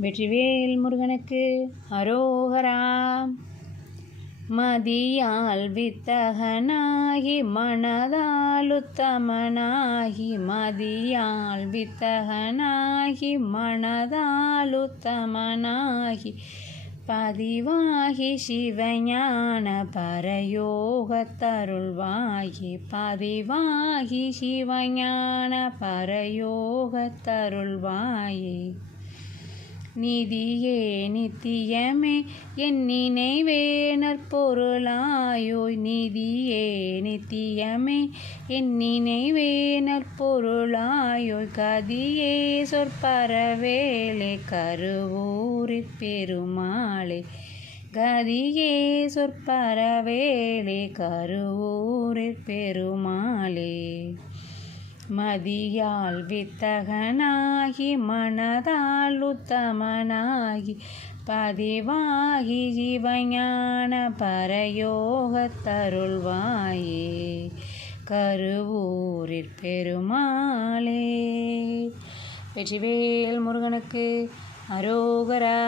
வெற்றிவேல் முருகனுக்கு அரோகரா. மதியால் வித்தகனாகி மனதாலுத்தமனாகி, மதியால் வித்தகனாகி மனதாலுத்தமனாகி, பதிவாகி சிவஞான பரயோகத்தருள்வாயி, பதிவாகி சிவஞான பரயோகத்தருள்வாயே. நிதியே நித்தியமே என் நினைவே நற்பொருளாயோய், நிதியே நித்தியமே என் நினைவே நற்பொருளாயோய், கதியே சொற்பரவேலே கருவூரிற் பெருமாளே, கதியே சொற்பரவேலே கருவூரிற் பெருமாளே. மதியால் வித்தகனாகி மனதால் உத்தமனாகி, பதிவாகி சிவஞான பரயோகத்தருள்வாயே, கருவூரிற் பெருமாளே. வெற்றிவேல் முருகனுக்கு அரோகரா.